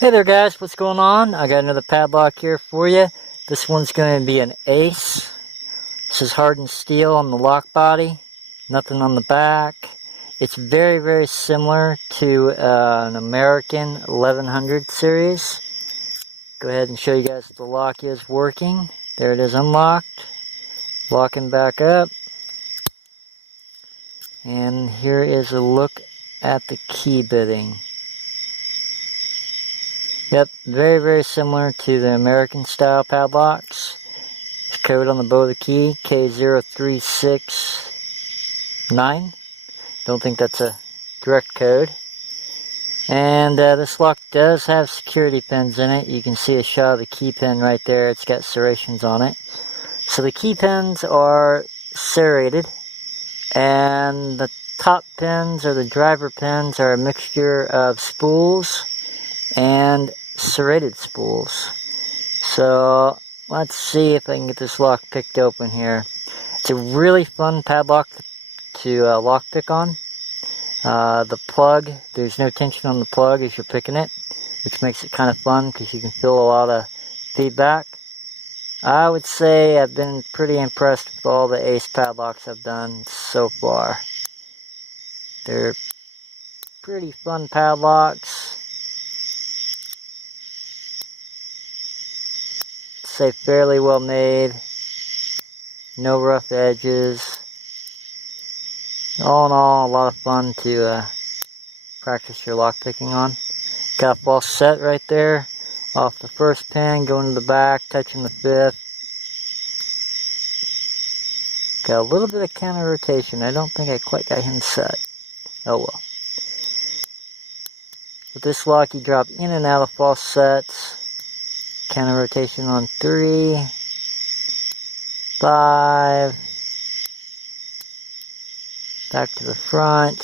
Hey there guys, what's going on? I got another padlock here for you. This one's going to be an ace. This is hardened steel on the lock body, nothing on the back. It's very, very similar to an American 1100 series. Go ahead and show you guys the lock is working. There it is unlocked. Locking back up. And here is a look at the key bitting. Yep, very, very similar to the American style padlocks. There's code on the bow of the key, K0369. Don't think that's a direct code. And this lock does have security pins in it. You can see a shot of the key pin right there. It's got serrations on it. So the key pins are serrated. And the top pins, or the driver pins, are a mixture of spools and serrated spools. So let's see if I can get this lock picked open here. It's a really fun padlock to lockpick on. The plug, there's no tension on the plug as you're picking it, which makes it kind of fun because you can feel a lot of feedback. I would say I've been pretty impressed with all the ace padlocks I've done so far. They're pretty fun padlocks. Say fairly well made, no rough edges. All in all, a lot of fun to practice your lock picking on. Got a false set right there, off the first pin, going to the back, touching the fifth. Got a little bit of counter rotation. I don't think I quite got him set. Oh well. With this lock, you drop in and out of false sets. Counter rotation on 3, 5, back to the front.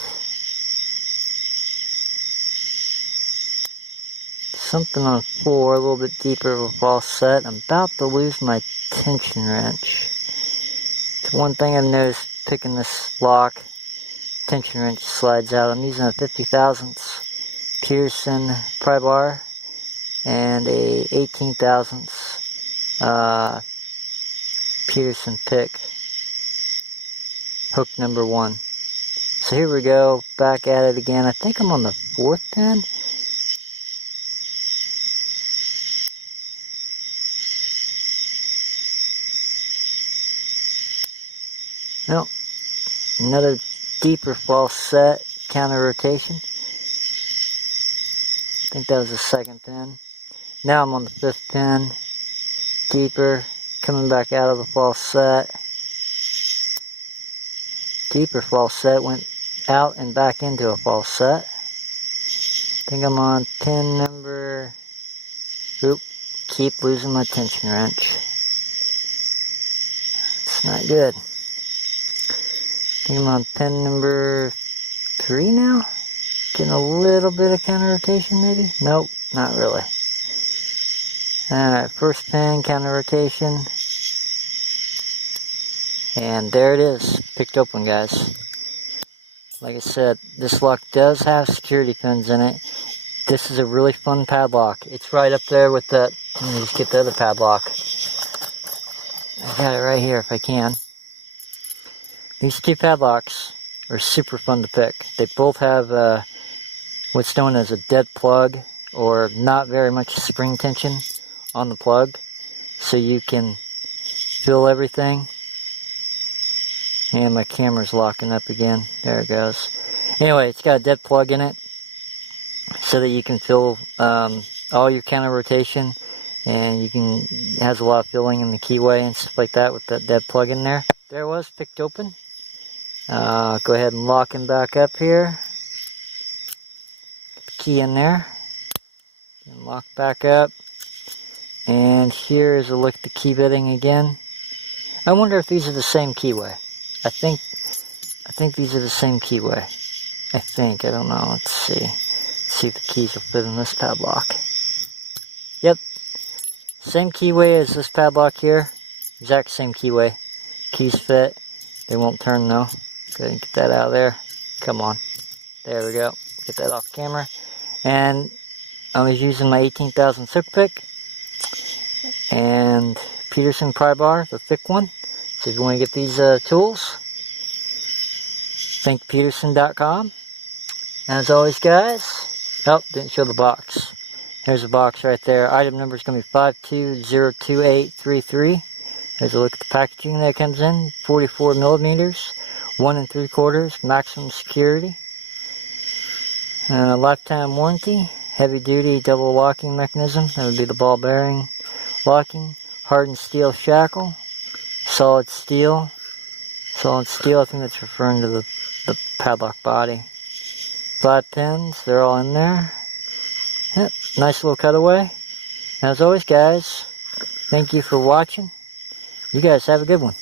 Something on 4, a little bit deeper of a false set. I'm about to lose my tension wrench. It's one thing I've noticed picking this lock. Tension wrench slides out. I'm using a 50 thousandths Peterson Prybar and a 18 thousandths Peterson pick, hook number 1. So here we go, back at it again. I think I'm on the 4th pin. No, another deeper false set, counter rotation. I think that was the 2nd pin. Now I'm on the 5th pin, deeper, coming back out of the false set. Deeper false set, went out and back into a false set. I think I'm on pin number, keep losing my tension wrench. It's not good. I think I'm on pin number 3 now. Getting a little bit of counter rotation maybe? Nope, not really. Alright, first pin, counter rotation. And there it is, picked open, guys. Like I said, this lock does have security pins in it. This is a really fun padlock. It's right up there with that. Let me just get the other padlock. I got it right here if I can. These two padlocks are super fun to pick. They both have what's known as a dead plug, or not very much spring tension on the plug, so you can feel everything. And my camera's locking up again. There it goes. Anyway, it's got a dead plug in it, so that you can feel all your counter rotation, and you can, it has a lot of feeling in the keyway and stuff like that with that dead plug in there. There it was, picked open. Go ahead and lock him back up here. Get the key in there. And lock back up. And here is a look at the key bitting again. I wonder if these are the same keyway. I think these are the same keyway. I don't know, let's see. Let's see if the keys will fit in this padlock. Yep. Same keyway as this padlock here. Exact same keyway. Keys fit. They won't turn though. Go ahead and get that out of there. Come on. There we go. Get that off camera. And I was using my 18,000 soak pick and Peterson Prybar, the thick one. So if you want to get these tools, thinkpeterson.com. As always, guys, oh, didn't show the box. There's a box right there. Item number is going to be 5202833. There's a look at the packaging that comes in. 44 millimeters, 1 3/4, maximum security. Lifetime warranty, heavy duty double locking mechanism. That would be the ball bearing locking. Hardened steel shackle, solid steel. Solid steel, I think that's referring to the padlock body. 5 pins, they're all in there. Yep, nice little cutaway. As always, guys, thank you for watching. You guys have a good one.